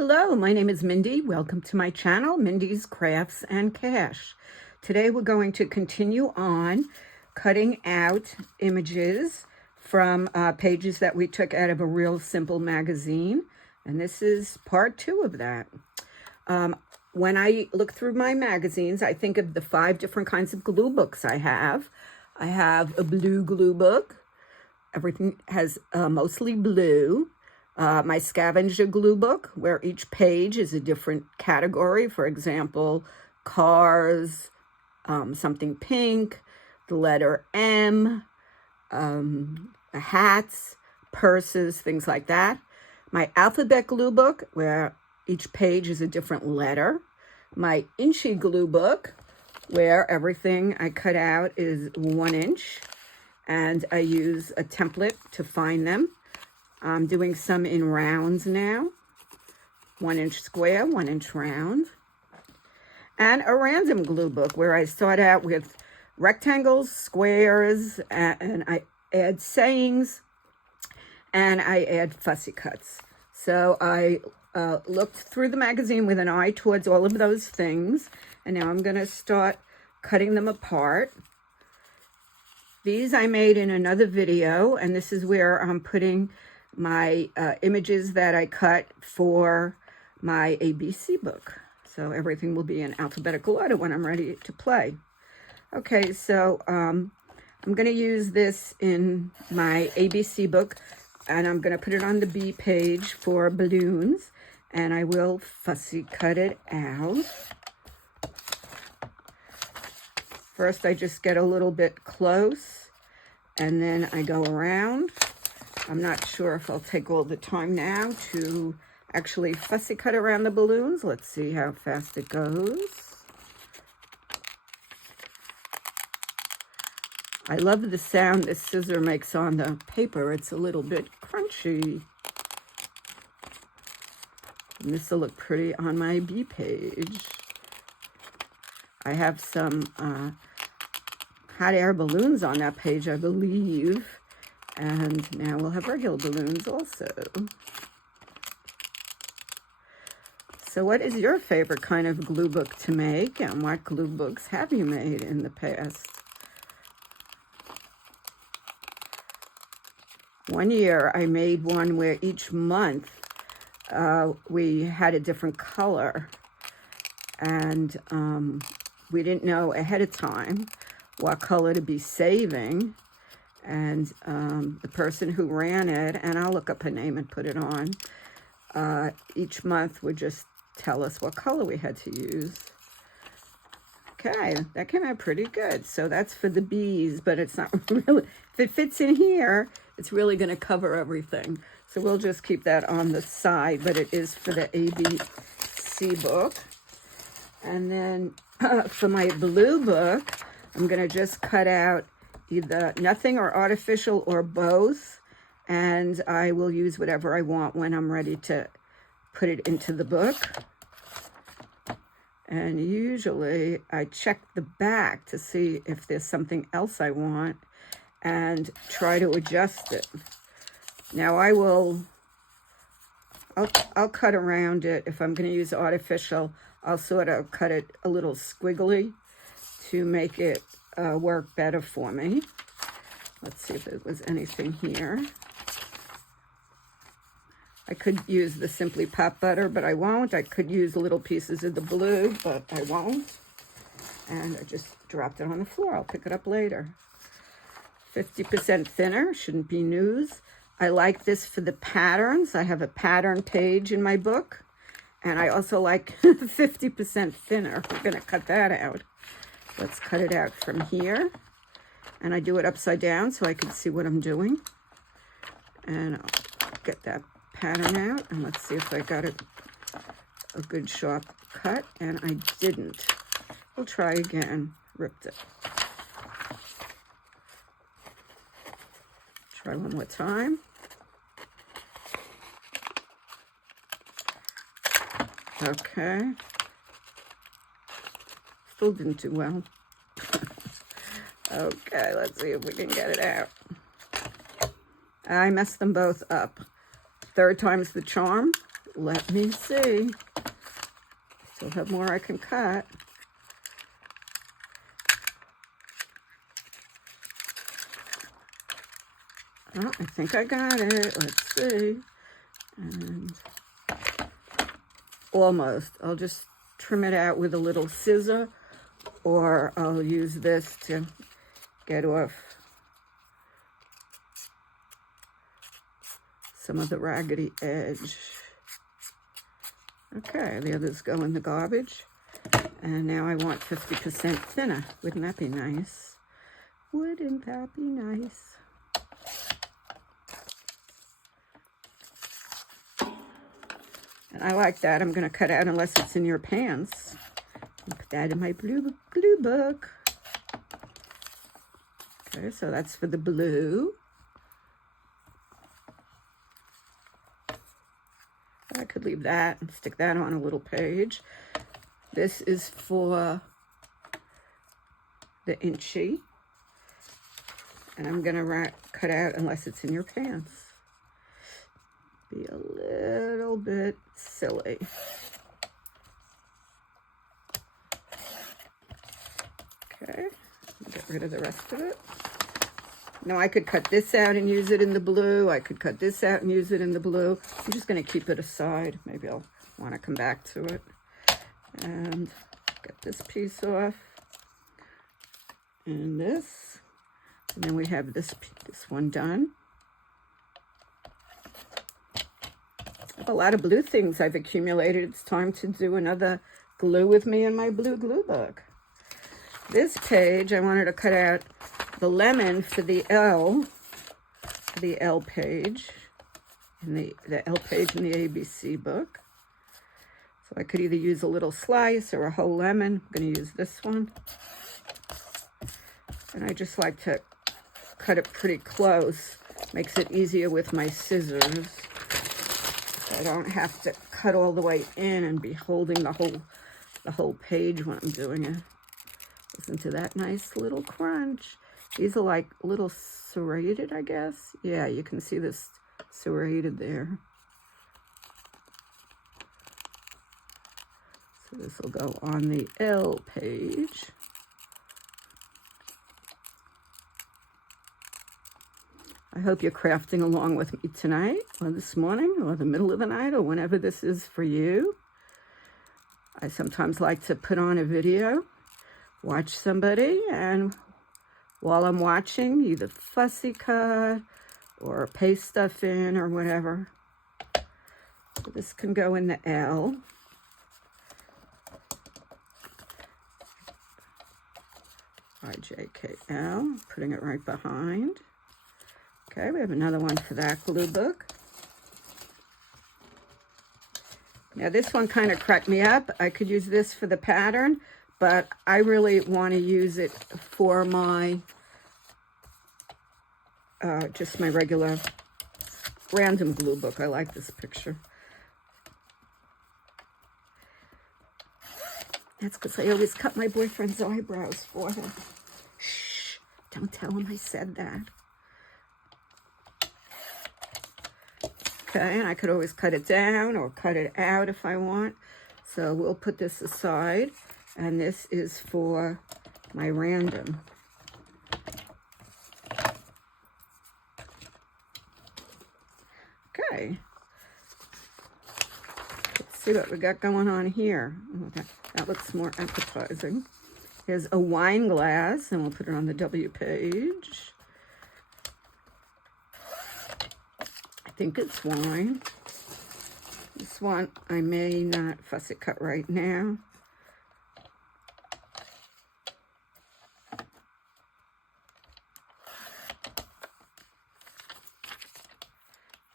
Hello, my name is Mindy. Welcome to my channel, Mindy's Crafts and Cash. Today we're going to continue on cutting out images from pages that we took out of a Real Simple magazine. And this is part 2 of that. When I look through my magazines, I think of the 5 different kinds of glue books I have. I have a blue glue book. Everything has mostly blue. My scavenger glue book, where each page is a different category. For example, cars, something pink, the letter M, hats, purses, things like that. My alphabet glue book, where each page is a different letter. My inchy glue book, where everything I cut out is 1 inch, and I use a template to find them. I'm doing some in rounds now. 1 inch square, 1 inch round. And a random glue book where I start out with rectangles, squares, and I add sayings, and I add fussy cuts. So I looked through the magazine with an eye towards all of those things, and now I'm going to start cutting them apart. These I made in another video, and this is where I'm putting my images that I cut for my ABC book. So everything will be in alphabetical order when I'm ready to play. Okay, so I'm going to use this in my ABC book, and I'm going to put it on the B page for balloons, and I will fussy cut it out. First, I just get a little bit close, and then I go around. I'm not sure if I'll take all the time now to actually fussy cut around the balloons. Let's see how fast it goes. I love the sound this scissor makes on the paper. It's a little bit crunchy. And this will look pretty on my B page. I have some hot air balloons on that page, I believe. And now we'll have regular balloons also. So what is your favorite kind of glue book to make, and what glue books have you made in the past? One year I made one where each month we had a different color, and we didn't know ahead of time what color to be saving. And the person who ran it, and I'll look up her name and put it on, each month would just tell us what color we had to use. Okay, that came out pretty good. So that's for the B's, but it's not really, if it fits in here, it's really going to cover everything. So we'll just keep that on the side, but it is for the ABC book. And then for my blue book, I'm going to just cut out either nothing or artificial or both, and I will use whatever I want when I'm ready to put it into the book. And usually I check the back to see if there's something else I want and try to adjust it. Now I'll cut around it. If I'm going to use artificial, I'll sort of cut it a little squiggly to make it work better for me. Let's see if there was anything here. I could use the Simply Pop butter, but I won't. I could use little pieces of the blue, but I won't. And I just dropped it on the floor. I'll pick it up later. 50% thinner, shouldn't be news. I like this for the patterns. I have a pattern page in my book, and I also like 50% thinner. We're going to cut that out. Let's cut it out from here. And I do it upside down so I can see what I'm doing. And I'll get that pattern out. And let's see if I got a good sharp cut. And I didn't. We'll try again. Ripped it. Try one more time. Okay. Still didn't do well. Okay, let's see if we can get it out. I messed them both up. Third time's the charm. let me see. Still have more I can cut. Oh, I think I got it. Let's see. And almost. I'll just trim it out with a little scissor, or I'll use this to get off some of the raggedy edge. Okay, the others go in the garbage. And now I want 50% thinner. Wouldn't that be nice? Wouldn't that be nice? And I like that. I'm going to cut out unless it's in your pants. Put that in my blue glue book. Okay, so that's for the blue. I could leave that and stick that on a little page. This is for the inchy. And I'm going to cut out unless it's in your pants. Be a little bit silly. Okay, get rid of the rest of it. Now I could cut this out and use it in the blue. I could cut this out and use it in the blue. I'm just going to keep it aside. Maybe I'll want to come back to it. And get this piece off. And this. And then we have this one done. I have a lot of blue things I've accumulated. It's time to do another glue with me in my blue glue book. This page, I wanted to cut out the lemon for the L page, in the L page in the ABC book. So I could either use a little slice or a whole lemon. I'm going to use this one. And I just like to cut it pretty close. Makes it easier with my scissors. I don't have to cut all the way in and be holding the whole page when I'm doing it. Listen to that nice little crunch. These are like little serrated, I guess. Yeah, you can see this serrated there. So this will go on the L page. I hope you're crafting along with me tonight, or this morning, or the middle of the night, or whenever this is for you. I sometimes like to put on a video, watch somebody, and while I'm watching, either fussy cut or paste stuff in or whatever. So this can go in the L. IJKL, putting it right behind. Okay, we have another one for that glue book. Now this one kind of cracked me up. I could use this for the pattern, but I really want to use it for my, just my regular random glue book. I like this picture. That's because I always cut my boyfriend's eyebrows for him. Shh, don't tell him I said that. Okay, and I could always cut it down or cut it out if I want. So we'll put this aside. And this is for my random. Okay. Let's see what we got going on here. Oh, that looks more appetizing. Here's a wine glass, and we'll put it on the W page. I think it's wine. This one I may not fussy cut right now.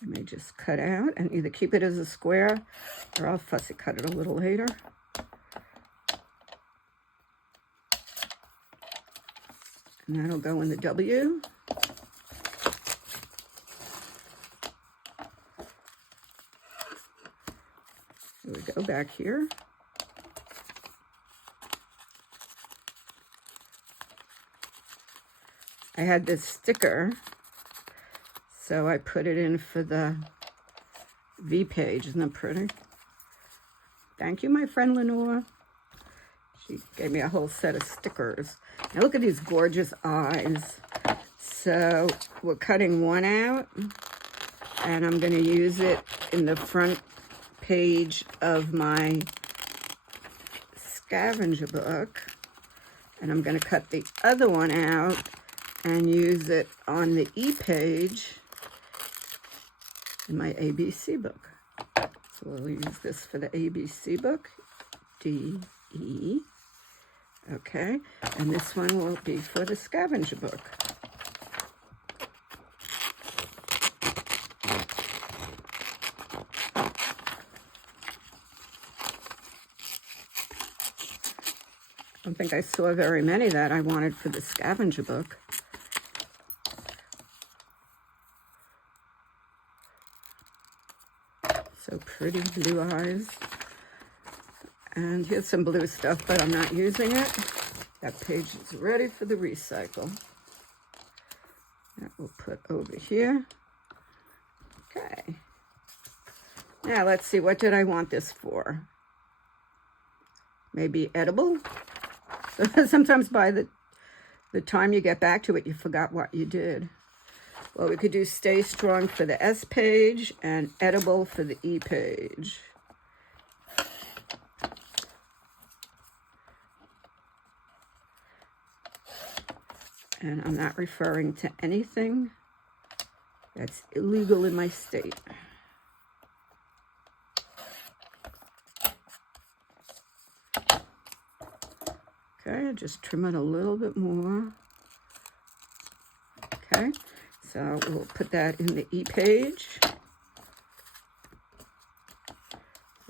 I may just cut out and either keep it as a square or I'll fussy cut it a little later. And that'll go in the W. Here we go, back here. I had this sticker, so I put it in for the V page. Isn't that pretty? Thank you, my friend Lenore. She gave me a whole set of stickers. Now look at these gorgeous eyes. So we're cutting one out, and I'm going to use it in the front page of my scavenger book. And I'm going to cut the other one out and use it on the E page in my ABC book. So we'll use this for the ABC book, D, E. Okay, and this one will be for the scavenger book. I don't think I saw very many that I wanted for the scavenger book. So pretty, blue eyes. And here's some blue stuff, but I'm not using it. That page is ready for the recycle. That we'll put over here. Okay. Now let's see, what did I want this for? Maybe edible? Sometimes by the time you get back to it, you forgot what you did. Well, we could do Stay Strong for the S page and edible for the E page. And I'm not referring to anything that's illegal in my state. Okay, just trim it a little bit more. Okay, so we'll put that in the E page. So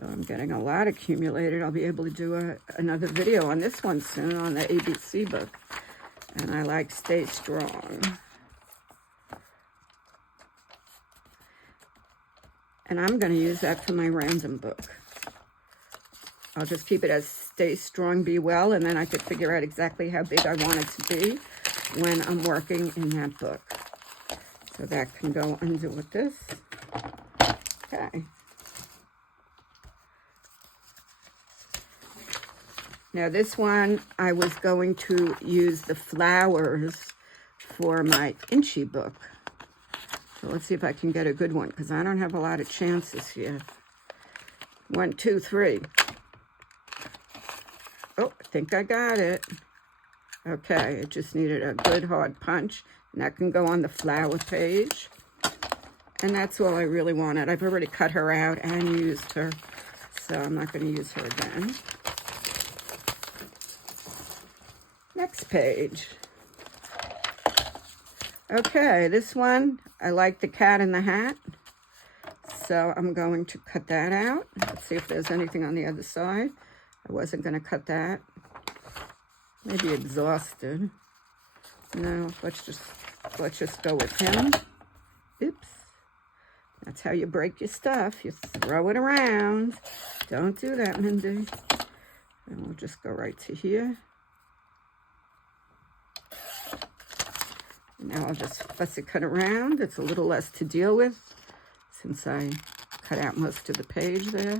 I'm getting a lot accumulated. I'll be able to do another video on this one soon on the ABC book. And I like Stay Strong. And I'm going to use that for my random book. I'll just keep it as Stay Strong, Be Well, and then I could figure out exactly how big I want it to be when I'm working in that book. So that can go under with this. Okay. Now this one, I was going to use the flowers for my Inchy book. So let's see if I can get a good one, because I don't have a lot of chances here. 1, 2, 3. Oh, I think I got it. Okay, it just needed a good hard punch. And that can go on the flower page. And that's all I really wanted. I've already cut her out and used her, so I'm not going to use her again. Next page. Okay, this one, I like the cat in the hat. So I'm going to cut that out. Let's see if there's anything on the other side. I wasn't going to cut that. Maybe exhausted. No, let's just go with him. Oops. That's how you break your stuff. You throw it around. Don't do that, Mindy. And we'll just go right to here. And now I'll just fussy cut around. It's a little less to deal with since I cut out most of the page there.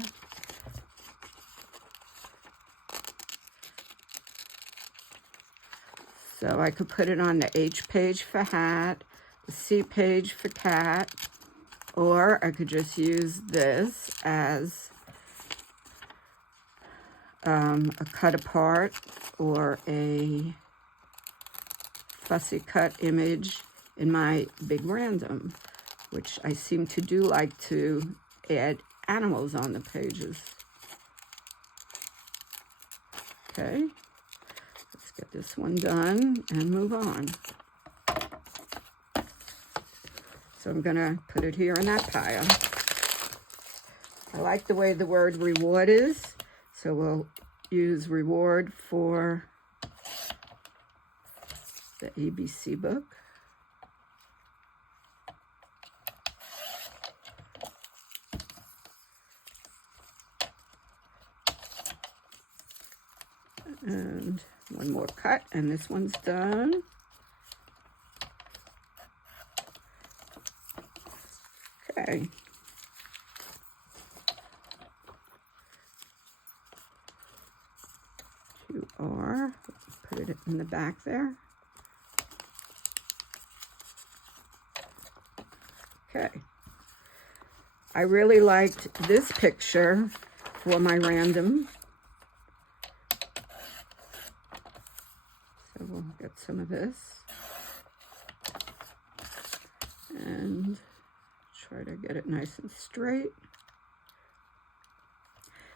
So I could put it on the H page for hat, the C page for cat, or I could just use this as a cut apart or a fussy cut image in my big random, which I seem to do like to add animals on the pages. Okay. Get this one done and move on. So I'm going to put it here in that pile. I like the way the word reward is, so we'll use reward for the ABC book. And one more cut, and this one's done. Okay. are. Put it in the back there. Okay. I really liked this picture for my random. So we'll get some of this. And try to get it nice and straight.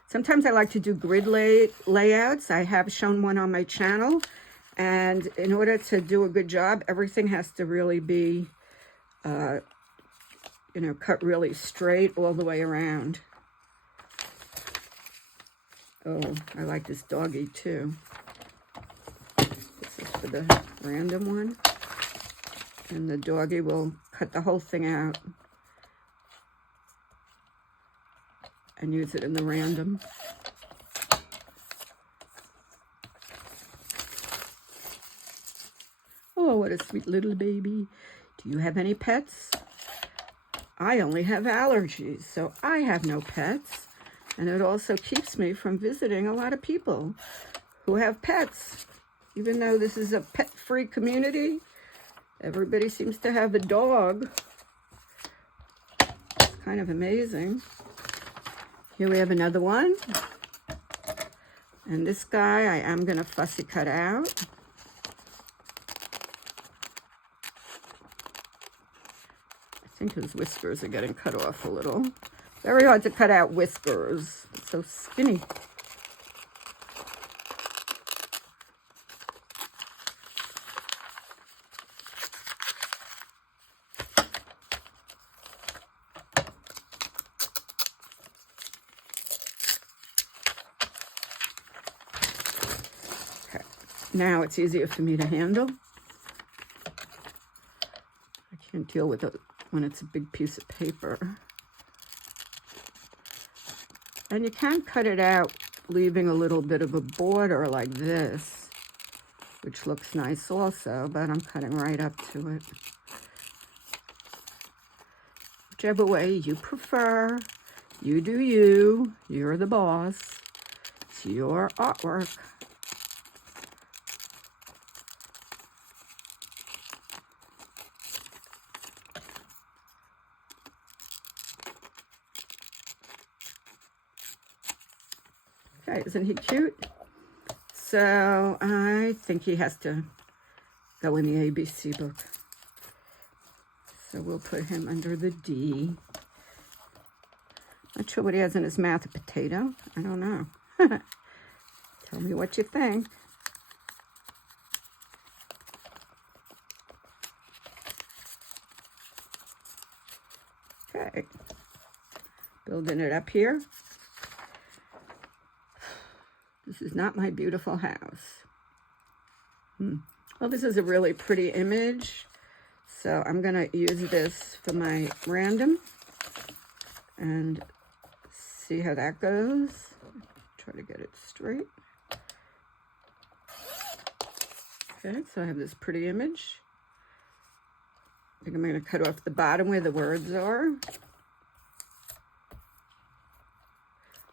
Sometimes I like to do grid layouts. I have shown one on my channel. And in order to do a good job, everything has to really be, you know, cut really straight all the way around. Oh, I like this doggy too. This is for the random one. And the doggy will cut the whole thing out and use it in the random. Oh, what a sweet little baby. Do you have any pets? I only have allergies, so I have no pets. And it also keeps me from visiting a lot of people who have pets. Even though this is a pet-free community, everybody seems to have a dog. It's kind of amazing. Here we have another one. And this guy I am going to fussy cut out. I think his whiskers are getting cut off a little. Very hard to cut out whiskers. It's so skinny. Okay. Now it's easier for me to handle. I can't deal with it when it's a big piece of paper. And you can cut it out, leaving a little bit of a border like this, which looks nice also, but I'm cutting right up to it. Whichever way you prefer, you do you, you're the boss. It's your artwork. Okay, isn't he cute? So I think he has to go in the ABC book. So we'll put him under the D. Not sure what he has in his mouth, a potato? I don't know. Tell me what you think. Okay. Building it up here. This is not my beautiful house. Well, this is a really pretty image. So I'm going to use this for my random and see how that goes. Try to get it straight. Okay, so I have this pretty image. I think I'm going to cut off the bottom where the words are.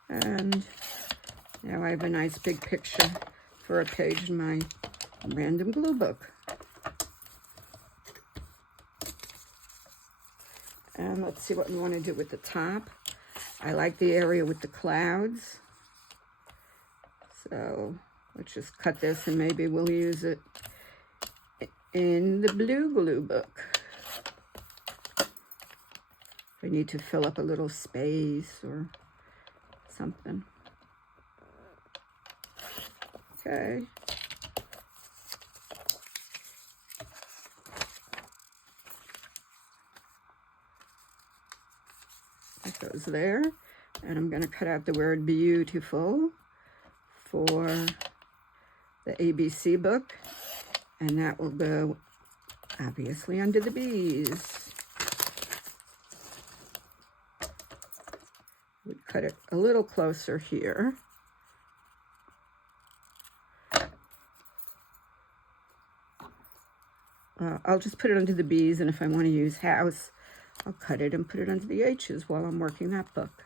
And now I have a nice big picture for a page in my random glue book. And let's see what we want to do with the top. I like the area with the clouds. So let's just cut this and maybe we'll use it in the blue glue book. If I need to fill up a little space or something. Okay. That goes there. And I'm going to cut out the word beautiful for the ABC book. And that will go obviously under the B's. We cut it a little closer here. I'll just put it under the B's, and if I want to use house, I'll cut it and put it under the H's while I'm working that book.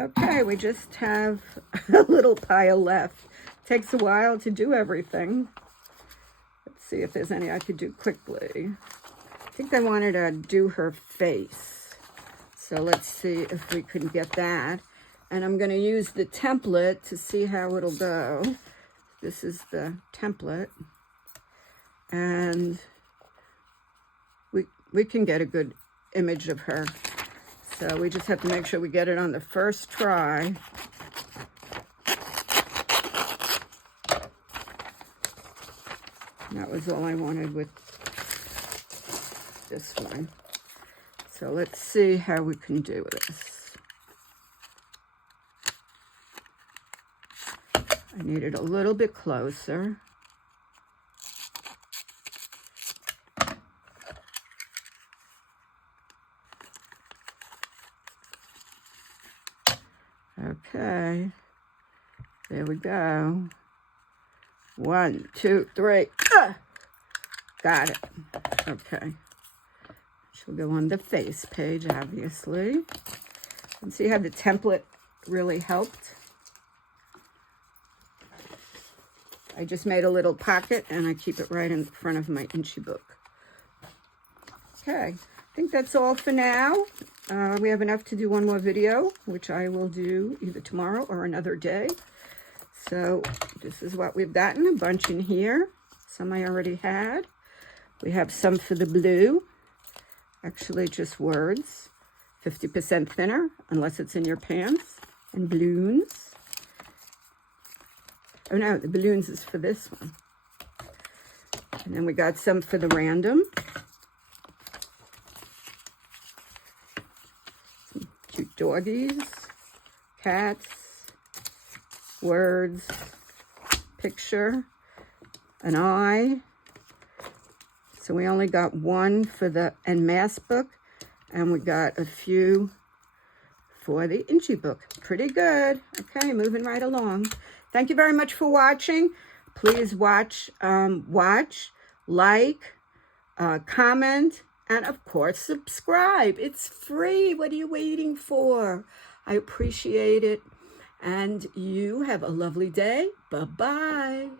Okay, we just have a little pile left. Takes a while to do everything. Let's see if there's any I could do quickly. I think I wanted to do her face. So let's see if we can get that. And I'm going to use the template to see how it'll go. This is the template. And we can get a good image of her. So we just have to make sure we get it on the first try. That was all I wanted with this one. So let's see how we can do this. I need it a little bit closer. Okay, there we go. 1, 2, 3. Got it. Okay. She'll go on the face page, obviously. And see how the template really helped? I just made a little pocket and I keep it right in front of my Inchy book. Okay, I think that's all for now. We have enough to do one more video, which I will do either tomorrow or another day. So this is what we've gotten, a bunch in here. Some I already had. We have some for the blue. Actually, just words. 50% thinner, unless it's in your pants. And balloons. Oh no, the balloons is for this one. And then we got some for the random. Some cute doggies, cats, words, picture, an eye. So we only got one for the math book, and we got a few for the Inchy book. Pretty good. Okay, moving right along. Thank you very much for watching. Please watch, like, comment, and of course, subscribe. It's free. What are you waiting for? I appreciate it. And you have a lovely day. Bye-bye.